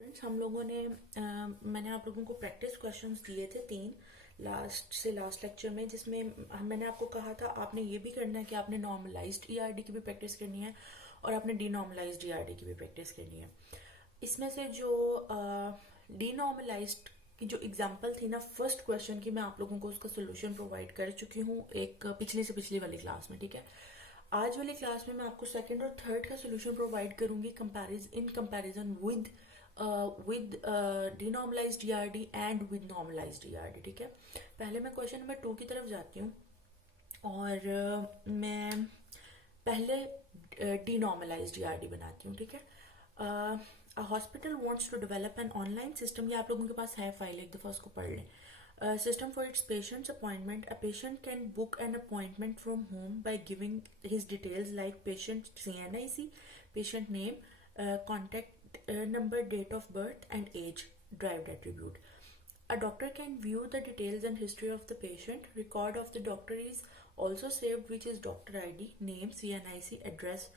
Friends हम लोगों ने मैंने आप लोगों को प्रैक्टिस क्वेश्चंस दिए थे 3 लास्ट लेक्चर में, जिसमें मैंने आपको कहा था आपने ये भी करना है कि आपने नॉर्मलाइज्ड ईआरडी की भी प्रैक्टिस करनी है और आपने डीनॉर्मलाइज्ड ईआरडी की भी प्रैक्टिस करनी है। इसमें से जो डीनॉर्मलाइज्ड की जो एग्जांपल थी ना फर्स्ट क्वेश्चन की, मैं आप लोगों को उसका सोल्यूशन प्रोवाइड कर चुकी हूँ एक पिछली से पिछली वाली क्लास में। ठीक है, आज वाली क्लास में मैं आपको सेकंड और थर्ड का सोल्यूशन प्रोवाइड करूंगी in comparison with denormalized ERD and with normalized ERD. ठीक है, पहले मैं क्वेश्चन नंबर 2 की तरफ जाती हूँ और मैं पहले डिनॉर्मलाइज्ड ईआरडी बनाती हूँ। ठीक है, a hospital wants to develop an online system, ये आप लोगों के पास है फाइल, एक दफा उसको पढ़ लें। System for its patient's appointment. A patient can book an appointment from home by giving his details like patient CNIC, patient name, contact number, date of birth, and age, derived attribute. A doctor can view the details and history of the patient. Record of the doctor is also saved, which is doctor ID, name, CNIC, address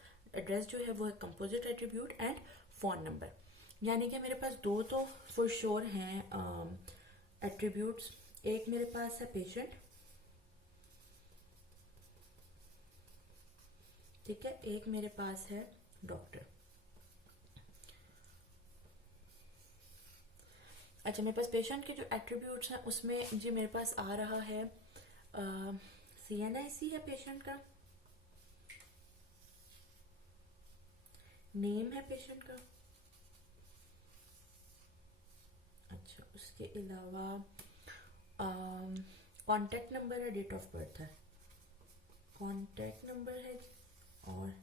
जो है वो है composite attribute and phone number। यानी कि मेरे पास दो तो for sure हैं एट्रीब्यूट्स। एक मेरे पास है पेशेंट, ठीक है, एक मेरे पास है डॉक्टर। अच्छा, मेरे पास पेशेंट के जो एट्रीब्यूट्स हैं उसमें जी मेरे पास आ रहा है CNIC है पेशेंट का, नेम है पेशेंट का, अच्छा उसके अलावा कॉन्टैक्ट नंबर है, डेट ऑफ बर्थ है, कॉन्टैक्ट नंबर है और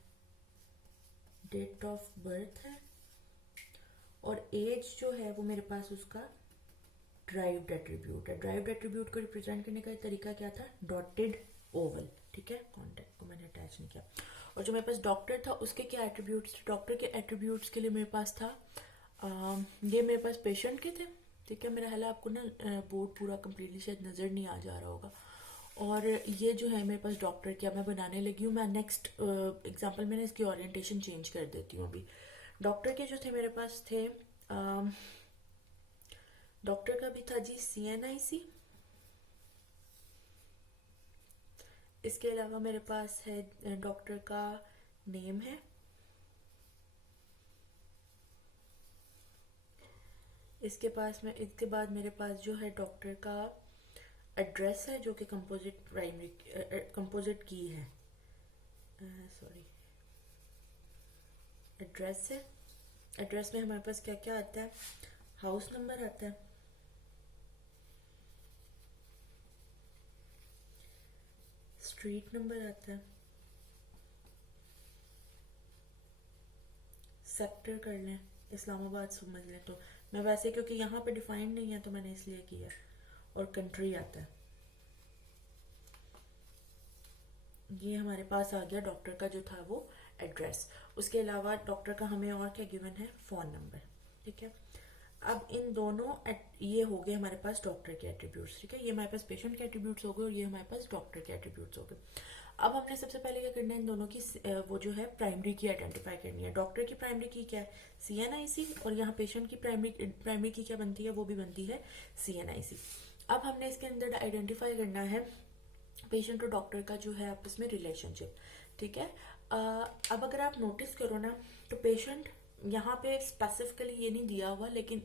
डेट ऑफ बर्थ है, और एज जो है वो मेरे पास उसका ड्राइव्ड एट्रीब्यूट है। ड्राइव्ड एट्रीब्यूट को रिप्रेजेंट करने का तरीका क्या था, डॉटेड ओवल। ठीक है, कॉन्टैक्ट को मैंने अटैच नहीं किया। और जो मेरे पास डॉक्टर था उसके क्या एट्रीब्यूट्स थे, डॉक्टर के एट्रीब्यूट्स के लिए मेरे पास था ये मेरे पास पेशेंट के थे। ठीक है, मेरा ख्याल है आपको ना बोर्ड पूरा कम्प्लीटली शायद नजर नहीं आ जा रहा होगा। और ये जो है मेरे पास डॉक्टर क्या मैं बनाने लगी हूँ, मैं नेक्स्ट एग्जाम्पल में इसकी ओरिएंटेशन चेंज कर देती हूँ। अभी डॉक्टर के जो थे मेरे पास थे डॉक्टर का भी था जी CNIC, इसके अलावा मेरे पास है डॉक्टर का नेम है, इसके बाद मेरे पास जो है डॉक्टर का एड्रेस है जो कि कंपोजिट की है, सॉरी एड्रेस है। एड्रेस में हमारे पास क्या क्या आता है, हाउस नंबर आता है, स्ट्रीट नंबर आता है, सेक्टर कर लें, इस्लामाबाद समझ लें तो मैं वैसे, क्योंकि यहाँ पे डिफाइंड नहीं है तो मैंने इसलिए किया, और कंट्री आता है। ये हमारे पास आ गया डॉक्टर का जो था वो एड्रेस। उसके अलावा डॉक्टर का हमें और क्या गिवन है, फोन नंबर। ठीक है, अब इन दोनों ये हो गए हमारे पास डॉक्टर के एट्रीब्यूट्स। ठीक है, ये हमारे पास पेशेंट के एट्रीब्यूट्स हो गए और ये हमारे पास डॉक्टर के एट्रीब्यूट्स हो गए। अब हमने सबसे पहले क्या करना है, इन दोनों की वो जो है प्राइमरी की आइडेंटिफाई करनी है। डॉक्टर की प्राइमरी की क्या है, CNIC, और यहाँ पेशेंट की प्राइमरी की क्या बनती है, वो भी बनती है CNIC। अब हमने इसके अंदर आइडेंटिफाई करना है पेशेंट और डॉक्टर का जो है आपस में रिलेशनशिप। ठीक है, अब अगर आप नोटिस करो ना तो पेशेंट यहाँ पे स्पेसिफिकली ये नहीं दिया हुआ, लेकिन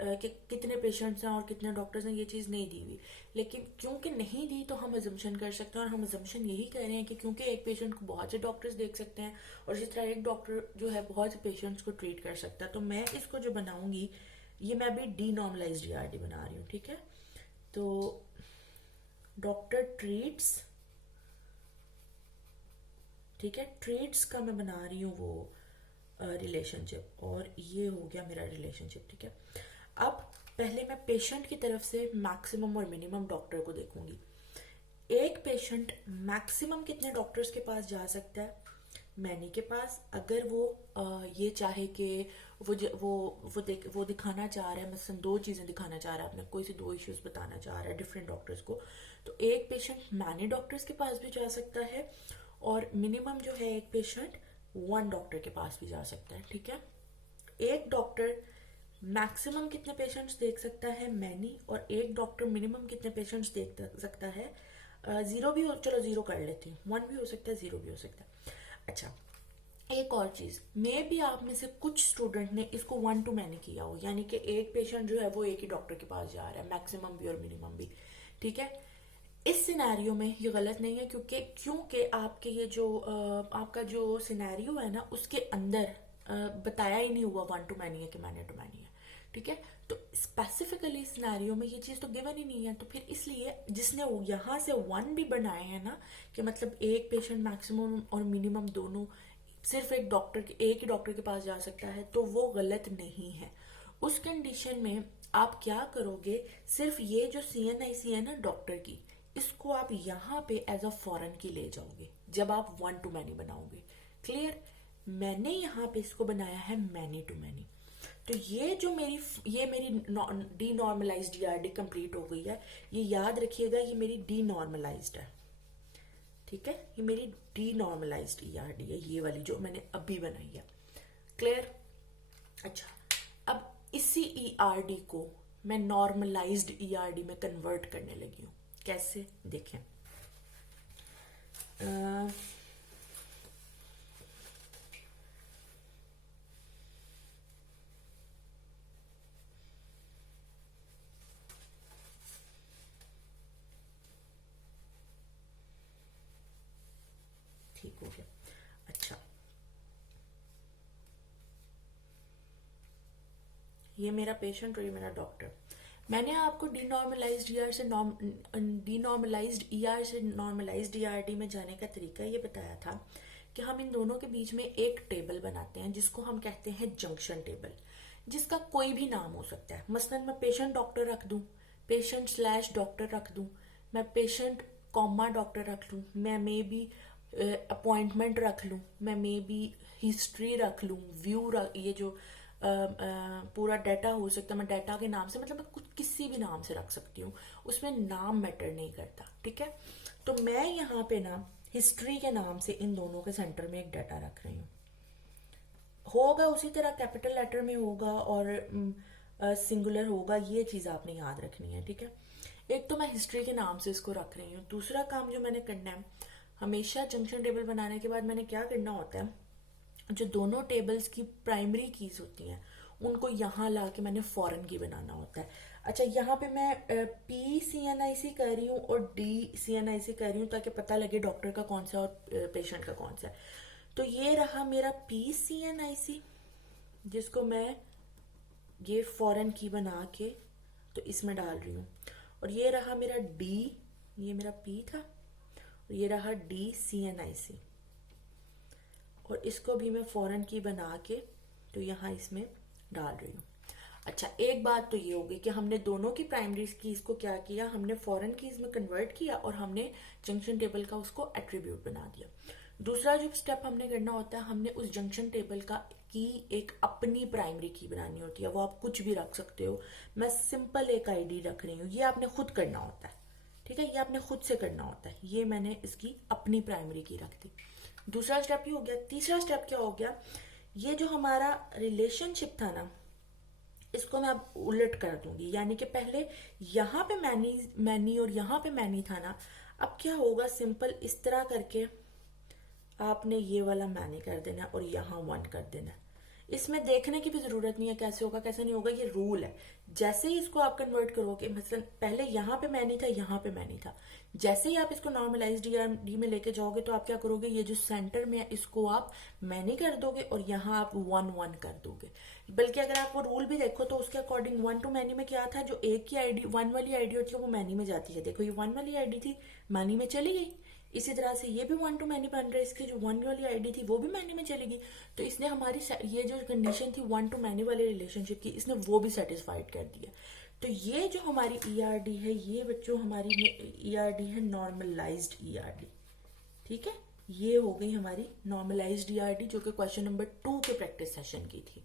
कि कितने पेशेंट्स हैं और कितने डॉक्टर्स हैं ये चीज नहीं दी हुई, लेकिन क्योंकि नहीं दी तो हम अजम्पशन कर सकते हैं, और हम अजम्पशन यही कर रहे हैं कि क्योंकि एक पेशेंट को बहुत से डॉक्टर्स देख सकते हैं और इसी तरह एक डॉक्टर जो है बहुत से पेशेंट्स को ट्रीट कर सकता है, तो मैं इसको जो बनाऊंगी ये मैं अभी डीनॉर्मलाइज्ड ईआरडी बना रही हूँ। ठीक है, तो डॉक्टर ट्रीट्स, ठीक है, ट्रीट्स का मैं बना रही हूँ वो रिलेशनशिप, और ये हो गया मेरा रिलेशनशिप। ठीक है, अब पहले मैं पेशेंट की तरफ से मैक्सिमम और मिनिमम डॉक्टर को देखूंगी। एक पेशेंट मैक्सिमम कितने डॉक्टर्स के पास जा सकता है, मैनी के पास, अगर वो ये चाहे कि वो दिखाना चाह रहा है, मतलब 2 चीजें दिखाना चाह रहा है, अपने कोई से 2 इश्यूज बताना चाह रहा है डिफरेंट डॉक्टर्स को, तो एक पेशेंट मैनी डॉक्टर्स के पास भी जा सकता है, और मिनिमम जो है एक पेशेंट 1 डॉक्टर के पास भी जा सकता है। ठीक है, एक डॉक्टर मैक्सिमम कितने पेशेंट्स देख सकता है, मैनी, और एक डॉक्टर मिनिमम कितने पेशेंट्स देख सकता है, जीरो भी हो, चलो जीरो कर लेती हूँ, वन भी हो सकता है, जीरो भी हो सकता है। अच्छा, एक और चीज, मे भी आप में से कुछ स्टूडेंट ने इसको वन टू मैनी किया हो, यानी कि एक पेशेंट जो है वो एक ही डॉक्टर के पास जा रहा है, मैक्सिमम भी और मिनिमम भी, ठीक है। इस सिनेरियो में ये गलत नहीं है, क्योंकि आपके ये जो आपका जो सिनेरियो है ना, उसके अंदर बताया ही नहीं हुआ वन टू मैनी है कि मैनी टू मैनी है, ठीक है। तो स्पेसिफिकली सिनेरियो में ये चीज तो गिवन ही नहीं है, तो फिर इसलिए जिसने यहाँ से वन भी बनाए हैं ना, कि मतलब एक पेशेंट मैक्सिमम और मिनिमम दोनों सिर्फ एक ही डॉक्टर के पास जा सकता है, तो वो गलत नहीं है। उस कंडीशन में आप क्या करोगे, सिर्फ ये जो CNIC है ना डॉक्टर की, इसको आप यहाँ पे एज अ फॉरेन की ले जाओगे जब आप वन टू मैनी बनाओगे। क्लियर? मैंने यहाँ पे इसको बनाया है मैनी टू मैनी। तो ये मेरी डीनॉर्मलाइज्ड ERD कंप्लीट हो गई है। ये याद रखिएगा, ये मेरी डीनॉर्मलाइज्ड है, ठीक है। ये मेरी डीनॉर्मलाइज्ड ERD है, ये वाली जो मैंने अभी बनाई है। क्लियर? अच्छा, अब इसी ERD को मैं नॉर्मलाइज्ड ERD में कन्वर्ट करने लगी हूँ। कैसे? देखें, ठीक हो गया। अच्छा, ये मेरा पेशेंट और ये मेरा डॉक्टर। मैंने आपको डीनॉर्मलाइज्ड ER से नॉर्मलाइज्ड ERD में जाने का तरीका ये बताया था कि हम इन दोनों के बीच में एक टेबल बनाते हैं जिसको हम कहते हैं जंक्शन टेबल, जिसका कोई भी नाम हो सकता है। मसलन मैं पेशेंट डॉक्टर रख दूं, पेशेंट स्लैश डॉक्टर रख दूं, मैं पेशेंट कॉमा डॉक्टर रख लूं, मैं मे बी अपॉइंटमेंट रख लूं, मैं मे बी हिस्ट्री रख लूं, ये जो पूरा डाटा हो सकता है, मैं डाटा के नाम से, मतलब मैं कुछ किसी भी नाम से रख सकती हूँ, उसमें नाम मैटर नहीं करता, ठीक है। तो मैं यहाँ पे ना हिस्ट्री के नाम से इन दोनों के सेंटर में एक डाटा रख रही हूँ। होगा उसी तरह कैपिटल लेटर में होगा और सिंगुलर होगा, ये चीज आपने याद रखनी है, ठीक है। एक तो मैं हिस्ट्री के नाम से इसको रख रही हूँ। दूसरा काम जो मैंने करना है, हमेशा जंक्शन टेबल बनाने के बाद मैंने क्या करना होता है, जो दोनों टेबल्स की प्राइमरी कीज होती हैं उनको यहाँ ला के मैंने फॉरेन की बनाना होता है। अच्छा, यहाँ पे मैं PCNIC कर रही हूँ और DCNIC कर रही हूँ ताकि पता लगे डॉक्टर का कौन सा और पेशेंट का कौन सा है। तो ये रहा मेरा PCNIC, जिसको मैं ये फॉरेन की बना के तो इसमें डाल रही हूँ। और ये रहा मेरा D, ये मेरा P था, और ये रहा DCNIC, और इसको भी मैं फॉरेन की बना के तो यहाँ इसमें डाल रही हूँ। अच्छा, एक बात तो ये होगी कि हमने दोनों की प्राइमरी कीज को क्या किया, हमने फॉरेन कीज में कन्वर्ट किया और हमने जंक्शन टेबल का उसको एट्रीब्यूट बना दिया। दूसरा जो स्टेप हमने करना होता है, हमने उस जंक्शन टेबल का की एक अपनी प्राइमरी की बनानी होती है। वो आप कुछ भी रख सकते हो, मैं सिंपल एक ID रख रही हूँ, ये आपने खुद करना होता है, ठीक है, ये आपने खुद से करना होता है। ये मैंने इसकी अपनी प्राइमरी की रख दी। दूसरा स्टेप ये हो गया। तीसरा स्टेप क्या हो गया, ये जो हमारा रिलेशनशिप था ना, इसको मैं अब उलट कर दूंगी, यानी कि पहले यहाँ पे मैनी और यहाँ पे मैनी था ना, अब क्या होगा, सिंपल इस तरह करके आपने ये वाला मैनी कर देना और यहाँ वन कर देना। इसमें देखने की भी जरूरत नहीं है कैसे होगा कैसे नहीं होगा, ये रूल है। जैसे ही इसको आप कन्वर्ट करोगे, मतलब पहले यहाँ पे मैनी था, यहाँ पे मैनी था, जैसे ही आप इसको नॉर्मलाइज्ड ERD में लेके जाओगे तो आप क्या करोगे, ये जो सेंटर में है इसको आप मैनी कर दोगे और यहाँ आप वन वन कर दोगे। बल्कि अगर आप वो रूल भी देखो तो उसके अकॉर्डिंग वन टू मैनी में क्या था, जो एक की ID वन वाली ID होती है वो मैनी में जाती है। देखो ये वन वाली ID थी, मैनी में चली गई। इसी तरह से ये भी वन टू मैनी बन रहा है, इसकी जो वन वाली ID थी वो भी मैनी में चलेगी। तो इसने हमारी ये जो कंडीशन थी वन टू मैनी वाले रिलेशनशिप की, इसने वो भी सेटिस्फाइड कर दिया। तो ये जो हमारी ERD है, ये बच्चों हमारी ERD है नॉर्मलाइज्ड ERD, ठीक है। ये हो गई हमारी नॉर्मलाइज्ड ERD, जो कि क्वेश्चन नंबर 2 के प्रैक्टिस सेशन की थी।